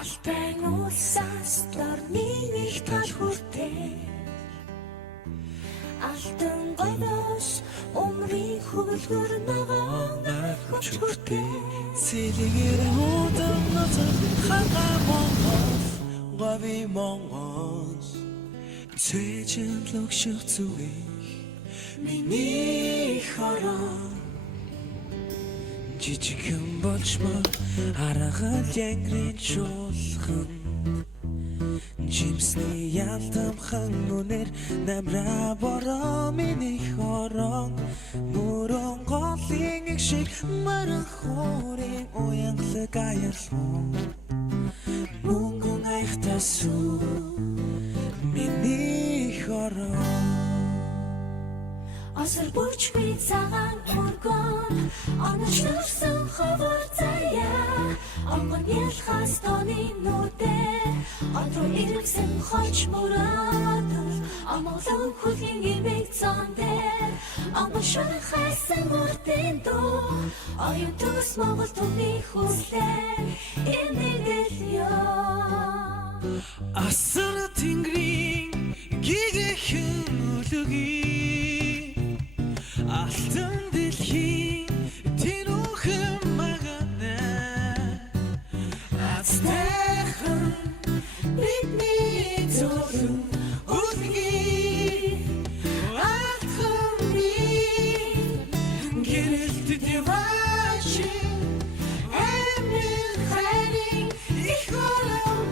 Алтай улсаас дорны их тал хүртээ Алтан гойноос умрын хөвлгөр ногоон хүч хүртээ Сэлгэр худам назар хага монгол Гави монгол Цэжин лөгшөх зүгэх Миний хорон Жижигэн болчмор Аргал янгрын чуулхан Жимсний ялтамхан үнэр Намра бороо миний хорон Мөрөн голын их шиг Маран хорын уянглаг аярлуу Мөнгөн айхтасуу Миний хорон Асар бүрчгүй цагаан өргөн Оночлорсон ховор заяа Онгон ялхаас тооны нүдэ Одроо ирвсэн холч мөрөөдөр Амглан хүлгийн имэг цон дээр Онгон шорон хайсан мөртэн дөө Оюун төгс Монгол түмний хүслээр Эмнэгдэл ёо Асар тэнгэрийн гигэхэн үлгий Алтан дэлхийн тэнүүхэн магана Ацтайхан бидний зөвлөн үлгий Алтхан би гэрэлтэд яваач Эмнэн хайрын их хорон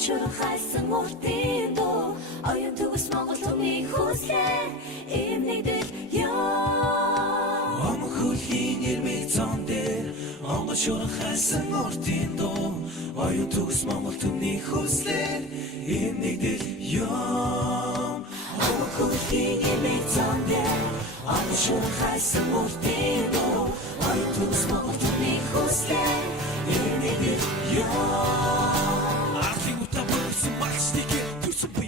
Шорон хайсан мөртэн дөө Оюун төгс Монгол түмний хүслээр Эмнэгдэл ёо Омог хөлхийн ирмэг цон дээр Онгон шорон хайсан мөртэн дөө Оюун төгс Монгол түмний хүслээр Эмнэгдэл ёо Омог хөлхийн ирмэг цон дээр Онгон шорон хайсан мөртэн дөө Оюун төгс Монгол түмний хүслээр Эмнэгдэл ёо Артын утаа болсон багш нэгэ Төрсөн би